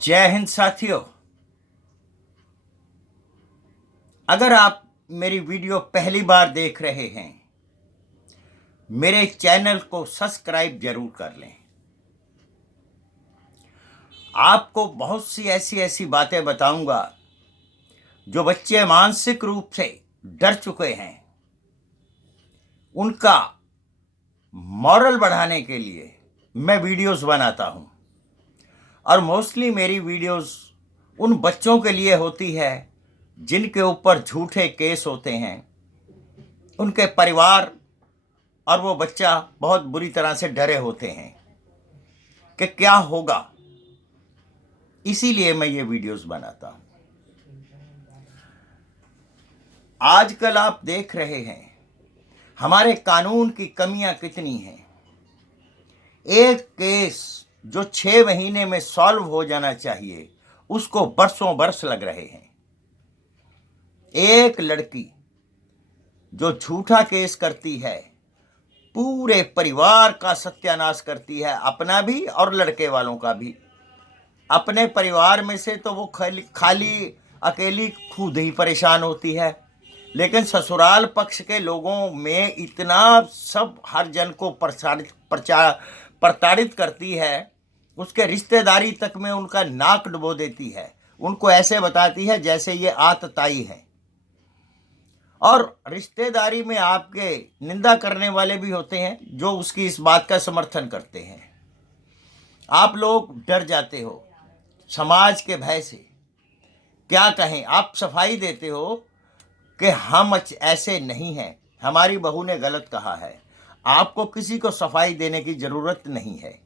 जय हिंद साथियों। अगर आप मेरी वीडियो पहली बार देख रहे हैं, मेरे चैनल को सब्सक्राइब जरूर कर लें। आपको बहुत सी ऐसी बातें बताऊंगा जो बच्चे मानसिक रूप से डर चुके हैं, उनका मॉरल बढ़ाने के लिए मैं वीडियोस बनाता हूं। और मोस्टली मेरी वीडियोस उन बच्चों के लिए होती है जिनके ऊपर झूठे केस होते हैं, उनके परिवार और वो बच्चा बहुत बुरी तरह से डरे होते हैं कि क्या होगा। इसीलिए मैं ये वीडियोस बनाता हूं। आजकल आप देख रहे हैं हमारे कानून की कमियां कितनी हैं। एक केस जो 6 महीने में सॉल्व हो जाना चाहिए, उसको बरसों बरस लग रहे हैं। एक लड़की जो झूठा केस करती है, पूरे परिवार का सत्यानाश करती है, अपना भी और लड़के वालों का भी। अपने परिवार में से तो वो खाली अकेली खुद ही परेशान होती है, लेकिन ससुराल पक्ष के लोगों में इतना सब हर जन को प्रताड़ित करती है, उसके रिश्तेदारी तक में उनका नाक डुबो देती है। उनको ऐसे बताती है जैसे ये आतताई है। और रिश्तेदारी में आपके निंदा करने वाले भी होते हैं जो उसकी इस बात का समर्थन करते हैं। आप लोग डर जाते हो समाज के भय से। क्या कहें, आप सफाई देते हो कि हम ऐसे नहीं हैं, हमारी बहू ने गलत कहा है। आपको किसी को सफाई देने की जरूरत नहीं है।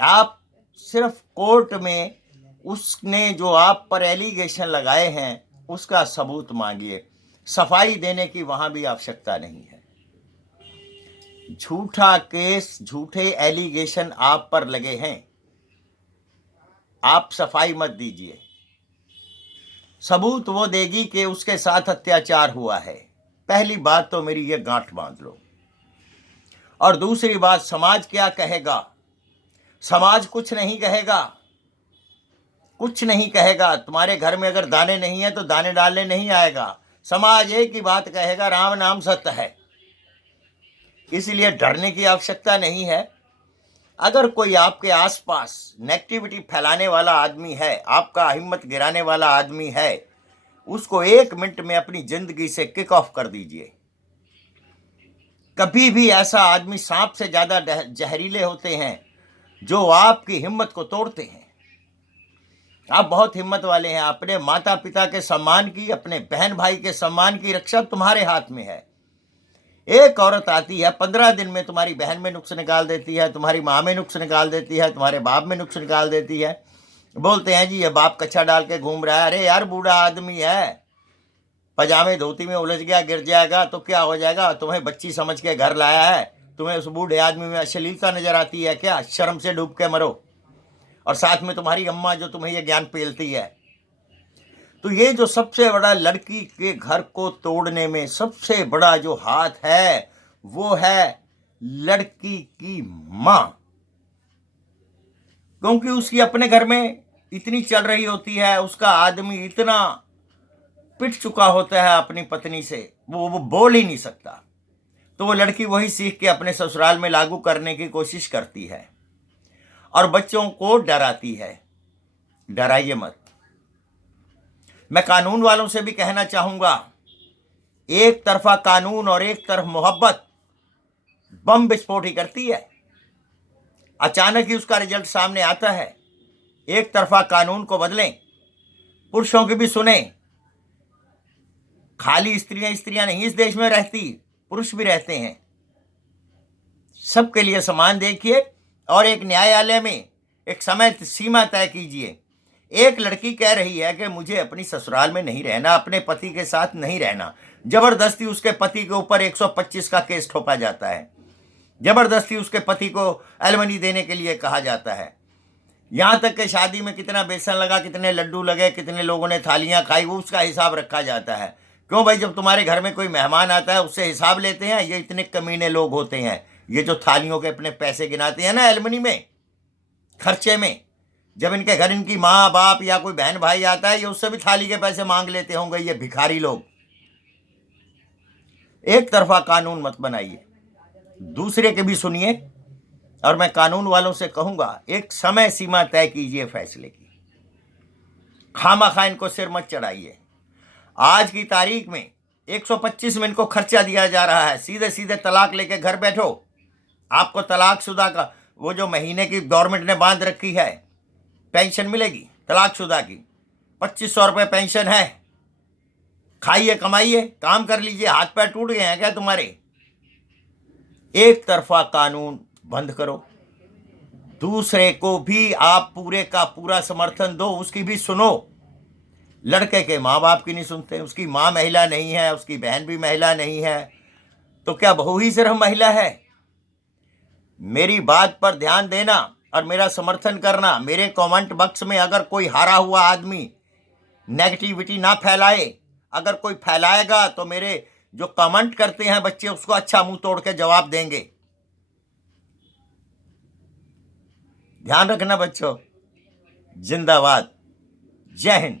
आप सिर्फ कोर्ट में उसने जो आप पर एलिगेशन लगाए हैं उसका सबूत मांगिए। सफाई देने की वहां भी आवश्यकता नहीं है। झूठा केस, झूठे एलिगेशन आप पर लगे हैं, आप सफाई मत दीजिए। सबूत वो देगी कि उसके साथ अत्याचार हुआ है। पहली बात तो मेरी ये गांठ बांध लो। और दूसरी बात, समाज क्या कहेगा? समाज कुछ नहीं कहेगा, कुछ नहीं कहेगा। तुम्हारे घर में अगर दाने नहीं है तो दाने डालने नहीं आएगा। समाज एक ही बात कहेगा, राम नाम सत्य है। इसलिए डरने की आवश्यकता नहीं है। अगर कोई आपके आसपास नेगेटिविटी फैलाने वाला आदमी है, आपका हिम्मत गिराने वाला आदमी है, उसको 1 मिनट में अपनी जिंदगी से किक ऑफ कर दीजिए। कभी भी ऐसा आदमी सांप से ज्यादा जहरीले होते हैं जो आपकी हिम्मत को तोड़ते हैं। आप बहुत हिम्मत वाले हैं। अपने माता पिता के सम्मान की, अपने बहन भाई के सम्मान की रक्षा तुम्हारे हाथ में है। एक औरत आती है, 15 दिन में तुम्हारी बहन में नुक्स निकाल देती है, तुम्हारी माँ में नुक्स निकाल देती है, तुम्हारे बाप में नुक्स निकाल देती है। बोलते हैं जी ये बाप कच्छा डाल के घूम रहा है। अरे यार, बूढ़ा आदमी है, पजामे धोती में उलझ गया, गिर जाएगा तो क्या हो जाएगा? तुम्हें बच्ची समझ के घर लाया है, तुम्हें उस बूढ़े आदमी में अश्लीलता नजर आती है क्या? शर्म से डूब के मरो। और साथ में तुम्हारी अम्मा जो तुम्हें ये ज्ञान पेलती है। तो ये जो सबसे बड़ा लड़की के घर को तोड़ने में सबसे बड़ा जो हाथ है, वो है लड़की की मां। क्योंकि उसकी अपने घर में इतनी चल रही होती है, उसका आदमी इतना पिट चुका होता है अपनी पत्नी से, वो बोल ही नहीं सकता। तो वो लड़की वही सीख के अपने ससुराल में लागू करने की कोशिश करती है और बच्चों को डराती है। डराइए मत। मैं कानून वालों से भी कहना चाहूंगा, एक तरफा कानून और एक तरफ मोहब्बत बम विस्फोट ही करती है। अचानक ही उसका रिजल्ट सामने आता है। एक तरफा कानून को बदलें, पुरुषों की भी सुने। खाली स्त्रियां नहीं इस देश में रहती, पुरुष भी रहते हैं। सबके लिए समान देखिए और एक न्यायालय में एक समय सीमा तय कीजिए। एक लड़की कह रही है कि मुझे अपनी ससुराल में नहीं रहना, अपने पति के साथ नहीं रहना। जबरदस्ती उसके पति के ऊपर 125 का केस ठोका जाता है। जबरदस्ती उसके पति को एलिमनी देने के लिए कहा जाता है। यहां तक कि शादी में कितना बेसन लगा, कितने लड्डू लगे, कितने लोगों ने थालियां खाई, वो उसका हिसाब रखा जाता है। क्यों भाई? जब तुम्हारे घर में कोई मेहमान आता है उससे हिसाब लेते हैं। ये इतने कमीने लोग होते हैं, ये जो थालियों के अपने पैसे गिनाते हैं ना एलिमनी में, खर्चे में, जब इनके घर इनकी माँ बाप या कोई बहन भाई आता है, ये उससे भी थाली के पैसे मांग लेते होंगे, ये भिखारी लोग। एक तरफा कानून मत बनाइए, दूसरे के भी सुनिए। और मैं कानून वालों से कहूंगा, एक समय सीमा तय कीजिए फैसले की, खामखा इनको सिर मत चढ़ाइए। आज की तारीख में 125 में इनको खर्चा दिया जा रहा है, सीधे सीधे तलाक लेके घर बैठो। आपको तलाकशुदा का वो जो महीने की गवर्नमेंट ने बांध रखी है पेंशन मिलेगी तलाकशुदा की, 2500 रुपये पेंशन है। खाइए, कमाइए, काम कर लीजिए। हाथ पैर टूट गए हैं क्या तुम्हारे? एक तरफा कानून बंद करो, दूसरे को भी आप पूरे का पूरा समर्थन दो, उसकी भी सुनो। लड़के के माँ बाप की नहीं सुनते, उसकी माँ महिला नहीं है, उसकी बहन भी महिला नहीं है, तो क्या बहू ही सिर्फ महिला है? मेरी बात पर ध्यान देना और मेरा समर्थन करना। मेरे कमेंट बॉक्स में अगर कोई हारा हुआ आदमी नेगेटिविटी ना फैलाए, अगर कोई फैलाएगा तो मेरे जो कमेंट करते हैं बच्चे उसको अच्छा मुंह तोड़ के जवाब देंगे। ध्यान रखना बच्चों। जिंदाबाद। जय हिंद।